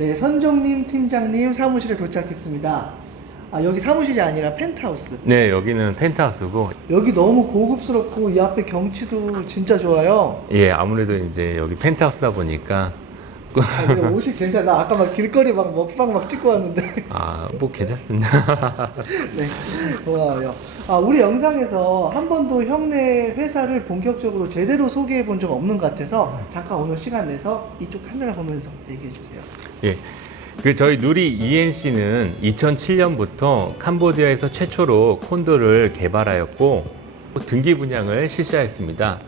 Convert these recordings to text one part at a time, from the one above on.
네, 선종님 팀장님 사무실에 도착했습니다. 아, 여기 사무실이 아니라 펜트하우스. 네, 여기는 펜트하우스고, 여기 너무 고급스럽고 이 앞에 경치도 진짜 좋아요. 예, 아무래도 이제 여기 펜트하우스다 보니까, 아, 이거 옷이 괜찮아. 나 아까 막 길거리 막 먹방 막 찍고 왔는데. 뭐 괜찮습니다. 네, 고마워요. 아, 우리 영상에서 한 번도 형네 회사를 본격적으로 제대로 소개해 본 적 없는 것 같아서 잠깐 오늘 시간 내서 이쪽 카메라 보면서 얘기해 주세요. 예. 저희 누리 ENC는 2007년부터 캄보디아에서 최초로 콘도를 개발하였고 등기 분양을 실시하였습니다.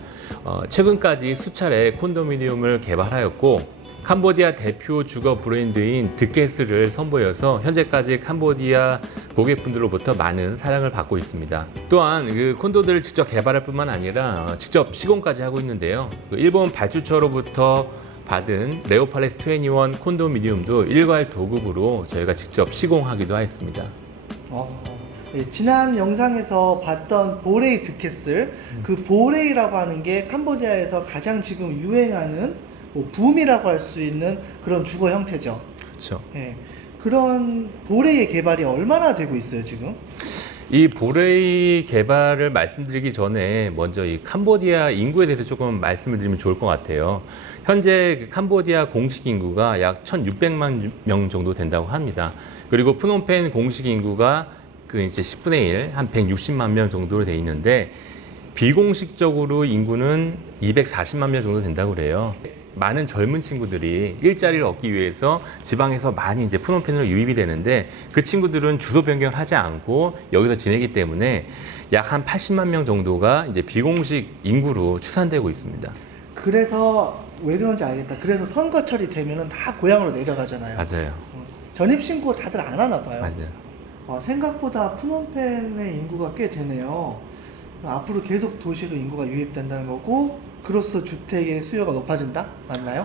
최근까지 수차례 콘도미니움을 개발하였고 캄보디아 대표 주거 브랜드인 득게스를 선보여서 현재까지 캄보디아 고객분들로부터 많은 사랑을 받고 있습니다. 또한 그 콘도들을 직접 개발할 뿐만 아니라 직접 시공까지 하고 있는데요. 일본 발주처로부터 받은 레오팔레스 21 콘도미니움도 일괄 도급으로 저희가 직접 시공하기도 하였습니다. 네, 지난 영상에서 봤던 보레이 득캐슬, 그 보레이라고 하는 게 캄보디아에서 가장 지금 유행하는 뭐 붐이라고 할 수 있는 그런 주거 형태죠. 그렇죠. 네, 그런 보레이의 개발이 얼마나 되고 있어요 지금? 이 보레이 개발을 말씀드리기 전에 먼저 이 캄보디아 인구에 대해서 조금 말씀을 드리면 좋을 것 같아요. 현재 캄보디아 공식 인구가 약 1,600만 명 정도 된다고 합니다. 그리고 프놈펜 공식 인구가 그 이제 10분의 1, 한 160만 명 정도로 돼 있는데 비공식적으로 인구는 240만 명 정도 된다고 그래요. 많은 젊은 친구들이 일자리를 얻기 위해서 지방에서 많이 이제 프놈펜으로 유입이 되는데 그 친구들은 주소 변경을 하지 않고 여기서 지내기 때문에 약 한 80만 명 정도가 이제 비공식 인구로 추산되고 있습니다. 그래서 왜 그런지 알겠다. 그래서 선거철이 되면은 다 고향으로 내려가잖아요. 맞아요. 전입신고 다들 안 하나 봐요. 맞아요. 생각보다 프놈펜의 인구가 꽤 되네요. 앞으로 계속 도시로 인구가 유입된다는 거고, 그로써 주택의 수요가 높아진다? 맞나요?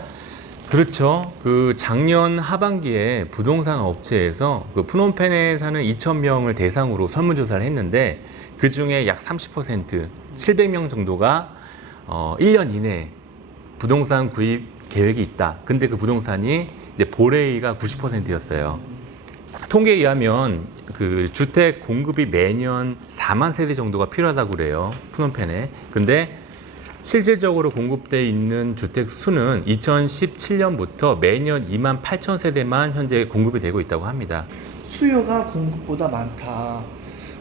그렇죠. 그 작년 하반기에 부동산 업체에서 그 프놈펜에 사는 2,000명을 대상으로 설문조사를 했는데 그 중에 약 30%, 700명 정도가 1년 이내에 부동산 구입 계획이 있다. 근데 그 부동산이 이제 보레이가 90%였어요. 통계에 의하면 그 주택 공급이 매년 4만 세대 정도가 필요하다고 그래요. 프놈펜에. 근데 실질적으로 공급되어 있는 주택 수는 2017년부터 매년 2만 8천 세대만 현재 공급이 되고 있다고 합니다. 수요가 공급보다 많다.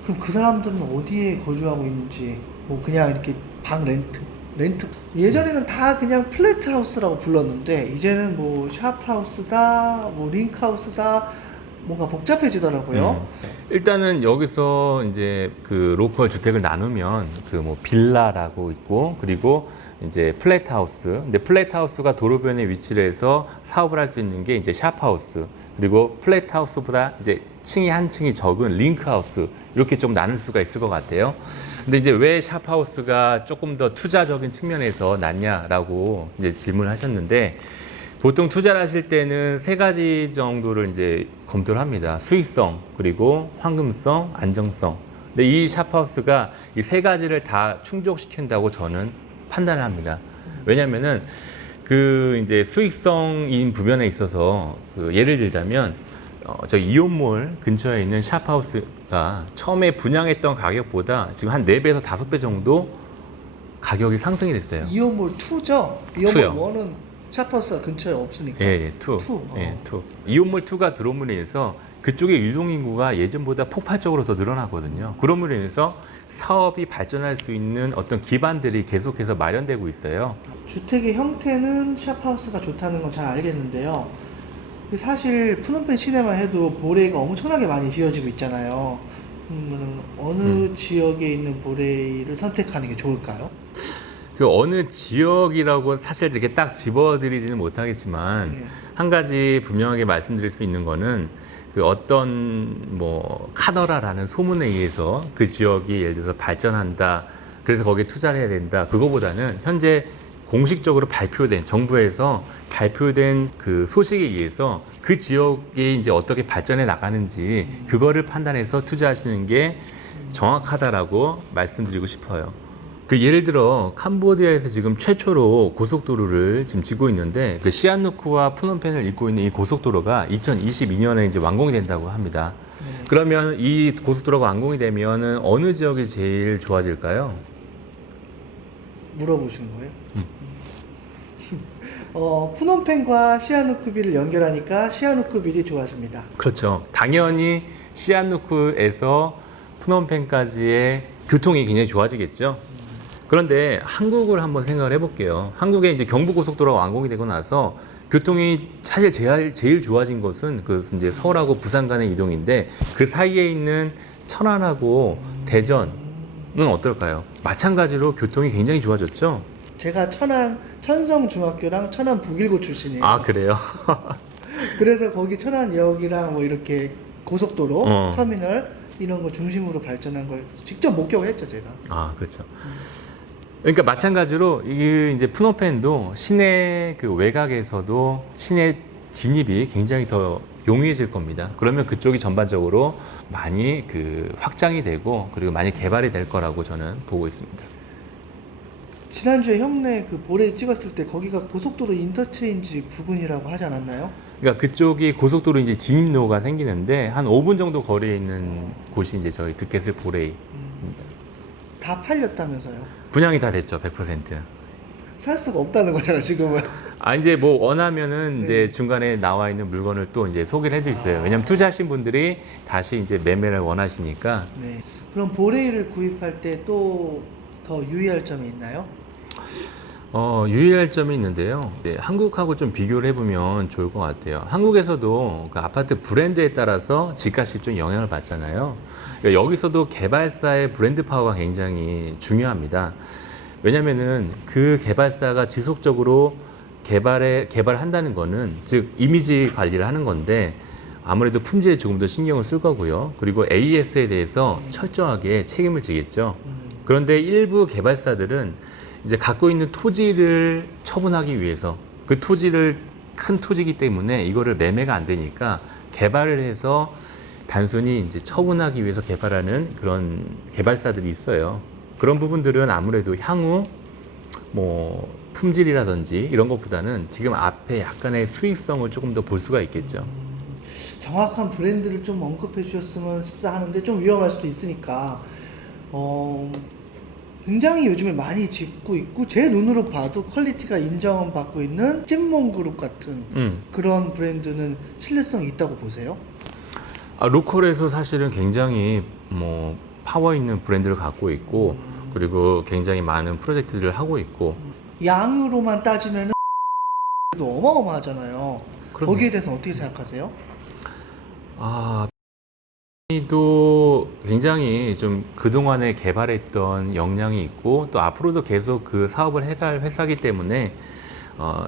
그럼 그 사람들은 어디에 거주하고 있는지, 뭐 그냥 이렇게 방 렌트? 예전에는 다 그냥 플랫 하우스라고 불렀는데 이제는 뭐 샵하우스다, 뭐 링크하우스다, 뭔가 복잡해지더라고요. 일단은 여기서 이제 그 로컬 주택을 나누면 그 뭐 빌라라고 있고 그리고 이제 플랫하우스. 근데 플랫하우스가 도로변에 위치를 해서 사업을 할 수 있는 게 이제 샵하우스. 그리고 플랫하우스보다 이제 층이 한 층이 적은 링크하우스. 이렇게 좀 나눌 수가 있을 것 같아요. 근데 이제 왜 샵하우스가 조금 더 투자적인 측면에서 낫냐라고 이제 질문을 하셨는데 보통 투자를 하실 때는 세 가지 정도를 이제 검토를 합니다. 수익성, 그리고 황금성, 안정성. 근데 이 샵하우스가 이 세 가지를 다 충족시킨다고 저는 판단을 합니다. 왜냐면은 그 이제 수익성인 부분에 있어서 그 예를 들자면 저 이온몰 근처에 있는 샵하우스가 처음에 분양했던 가격보다 지금 한 4배에서 5배 정도 가격이 상승이 됐어요. 이온몰 2죠? 투요. 이온몰 1은 샵하우스가 근처에 없으니까. 예, 투. 예, 투. 이온몰 2가 들어옴으로 인해서 그쪽의 유동인구가 예전보다 폭발적으로 더 늘어나거든요. 그럼으로 인해서 사업이 발전할 수 있는 어떤 기반들이 계속해서 마련되고 있어요. 주택의 형태는 샵하우스가 좋다는 건 잘 알겠는데요. 사실 프놈펜 시내만 해도 보레이가 엄청나게 많이 지어지고 있잖아요. 어느 지역에 있는 보레이를 선택하는 게 좋을까요? 그 어느 지역이라고 사실 이렇게 딱 집어드리지는 못하겠지만 한 가지 분명하게 말씀드릴 수 있는 거는 그 어떤 뭐 카더라라는 소문에 의해서 그 지역이 예를 들어서 발전한다. 그래서 거기에 투자를 해야 된다. 그거보다는 현재 공식적으로 발표된 정부에서 발표된 그 소식에 의해서 그 지역이 이제 어떻게 발전해 나가는지 그거를 판단해서 투자하시는 게 정확하다라고 말씀드리고 싶어요. 그 예를 들어 캄보디아에서 지금 최초로 고속도로를 지금 짓고 있는데 그 시안누크와 푸놈펜을 잇고 있는 이 고속도로가 2022년에 이제 완공이 된다고 합니다. 그러면 이 고속도로가 완공이 되면은 어느 지역이 제일 좋아질까요? 물어보시는 거예요? 푸놈펜과 시아누크빌을 연결하니까 시아누크빌이 좋아집니다. 그렇죠. 당연히 시안누크에서 푸놈펜까지의 교통이 굉장히 좋아지겠죠. 그런데 한국을 한번 생각을 해볼게요. 한국에 이제 경부고속도로가 완공이 되고 나서 교통이 사실 제일 좋아진 것은 그것은 이제 서울하고 부산 간의 이동인데 그 사이에 있는 천안하고 대전은 어떨까요? 마찬가지로 교통이 굉장히 좋아졌죠. 제가 천성중학교랑 천안 북일고 출신이에요. 아, 그래요? 그래서 거기 천안역이랑 뭐 이렇게 고속도로, 어. 터미널 이런 거 중심으로 발전한 걸 직접 목격을 했죠, 제가. 아, 그렇죠. 그러니까 마찬가지로 이게 이제 푸놈펜도 시내 그 외곽에서도 시내 진입이 굉장히 더 용이해질 겁니다. 그러면 그쪽이 전반적으로 많이 그 확장이 되고 그리고 많이 개발이 될 거라고 저는 보고 있습니다. 지난주에 형네 그 보레 찍었을 때 거기가 고속도로 인터체인지 부근이라고 하지 않았나요? 그러니까 그쪽이 고속도로 이제 진입로가 생기는데 한 5분 정도 거리에 있는 곳이 이제 저희 득켓을 보레이입니다. 다 팔렸다면서요? 분양이 다 됐죠, 100%. 살 수가 없다는 거잖아, 지금은. 아, 이제 뭐 원하면은 네. 이제 중간에 나와 있는 물건을 또 이제 소개를 해드릴 수 있어요. 왜냐면 투자하신 분들이 다시 이제 매매를 원하시니까. 네. 그럼 보레이를 구입할 때 또 더 유의할 점이 있나요? 유의할 점이 있는데요. 네, 한국하고 좀 비교를 해보면 좋을 것 같아요. 한국에서도 그 아파트 브랜드에 따라서 집값이 좀 영향을 받잖아요. 그러니까 여기서도 개발사의 브랜드 파워가 굉장히 중요합니다. 왜냐면은 그 개발사가 지속적으로 개발한다는 거는 즉 이미지 관리를 하는 건데 아무래도 품질에 조금 더 신경을 쓸 거고요. 그리고 AS에 대해서 철저하게 책임을 지겠죠. 그런데 일부 개발사들은 이제 갖고 있는 토지를 처분하기 위해서 그 토지를 큰 토지이기 때문에 이거를 매매가 안 되니까 개발을 해서 단순히 이제 처분하기 위해서 개발하는 그런 개발사들이 있어요. 그런 부분들은 아무래도 향후 뭐 품질이라든지 이런 것보다는 지금 앞에 약간의 수익성을 조금 더 볼 수가 있겠죠. 정확한 브랜드를 좀 언급해 주셨으면 하는데 좀 위험할 수도 있으니까 굉장히 요즘에 많이 짓고 있고 제 눈으로 봐도 퀄리티가 인정받고 있는 찐몽그룹 같은 그런 브랜드는 신뢰성이 있다고 보세요? 로컬에서 사실은 굉장히 뭐 파워 있는 브랜드를 갖고 있고 그리고 굉장히 많은 프로젝트들을 하고 있고 양으로만 따지면 어마어마하잖아요. 그럼요. 거기에 대해서 어떻게 생각하세요? 도 굉장히 좀 그동안에 개발했던 역량이 있고 또 앞으로도 계속 그 사업을 해갈 회사이기 때문에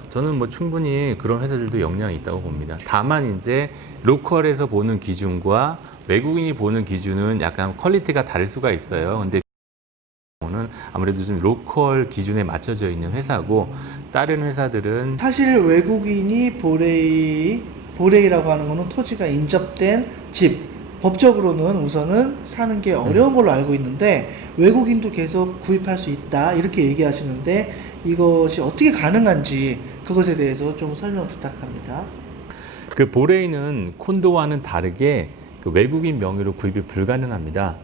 저는 뭐 충분히 그런 회사들도 역량이 있다고 봅니다. 다만 이제 로컬에서 보는 기준과 외국인이 보는 기준은 약간 퀄리티가 다를 수가 있어요. 근데 는 아무래도 좀 로컬 기준에 맞춰져 있는 회사고 다른 회사들은 사실 외국인이 보레이라고 하는 거는 토지가 인접된 집, 법적으로는 우선은 사는 게 어려운 걸로 알고 있는데 외국인도 계속 구입할 수 있다 이렇게 얘기하시는데 이것이 어떻게 가능한지 그것에 대해서 좀 설명 부탁합니다. 그 보레이는 콘도와는 다르게 그 외국인 명의로 구입이 불가능합니다.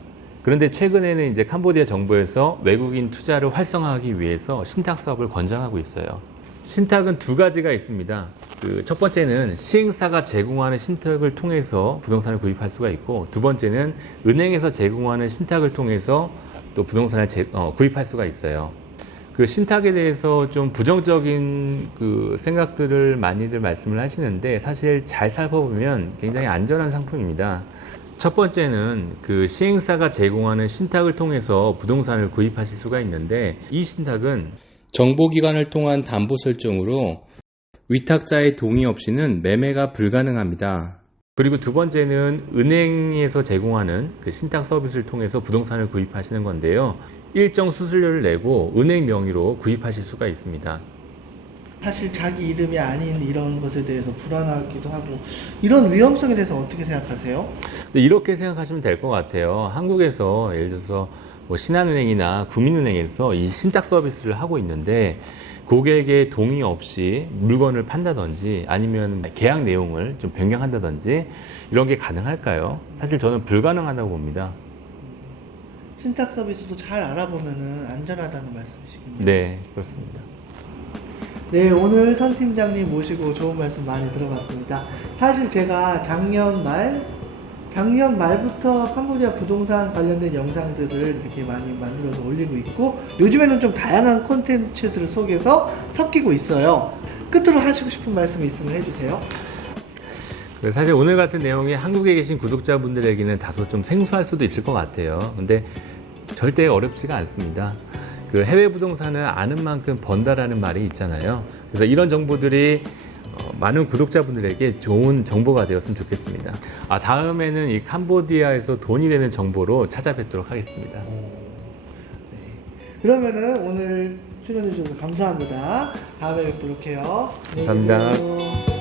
그런데 최근에는 이제 캄보디아 정부에서 외국인 투자를 활성화하기 위해서 신탁 사업을 권장하고 있어요. 신탁은 두 가지가 있습니다. 그 첫 번째는 시행사가 제공하는 신탁을 통해서 부동산을 구입할 수가 있고 두 번째는 은행에서 제공하는 신탁을 통해서 또 부동산을 구입할 수가 있어요. 그 신탁에 대해서 좀 부정적인 그 생각들을 많이들 말씀을 하시는데 사실 잘 살펴보면 굉장히 안전한 상품입니다. 첫 번째는 그 시행사가 제공하는 신탁을 통해서 부동산을 구입하실 수가 있는데 이 신탁은 정보기관을 통한 담보 설정으로 위탁자의 동의 없이는 매매가 불가능합니다. 그리고 두 번째는 은행에서 제공하는 그 신탁 서비스를 통해서 부동산을 구입하시는 건데요. 일정 수수료를 내고 은행 명의로 구입하실 수가 있습니다. 사실 자기 이름이 아닌 이런 것에 대해서 불안하기도 하고 이런 위험성에 대해서 어떻게 생각하세요? 이렇게 생각하시면 될 것 같아요. 한국에서 예를 들어서 뭐 신한은행이나 국민은행에서 이 신탁 서비스를 하고 있는데 고객의 동의 없이 물건을 판다든지 아니면 계약 내용을 좀 변경한다든지 이런 게 가능할까요? 사실 저는 불가능하다고 봅니다. 신탁 서비스도 잘 알아보면은 안전하다는 말씀이시군요. 네, 그렇습니다. 네, 오늘 선 팀장님 모시고 좋은 말씀 많이 들어봤습니다. 사실 제가 작년 말부터 캄보디아 부동산 관련된 영상들을 이렇게 많이 만들어서 올리고 있고, 요즘에는 좀 다양한 콘텐츠들을 속에서 섞이고 있어요. 끝으로 하시고 싶은 말씀이 있으면 해주세요. 사실 오늘 같은 내용이 한국에 계신 구독자분들에게는 다소 좀 생소할 수도 있을 것 같아요. 근데 절대 어렵지가 않습니다. 그 해외 부동산은 아는 만큼 번다라는 말이 있잖아요. 그래서 이런 정보들이 많은 구독자분들에게 좋은 정보가 되었으면 좋겠습니다. 다음에는 이 캄보디아에서 돈이 되는 정보로 찾아뵙도록 하겠습니다. 그러면은 오늘 출연해 주셔서 감사합니다. 다음에 뵙도록 해요. 안녕히 감사합니다. 계세요.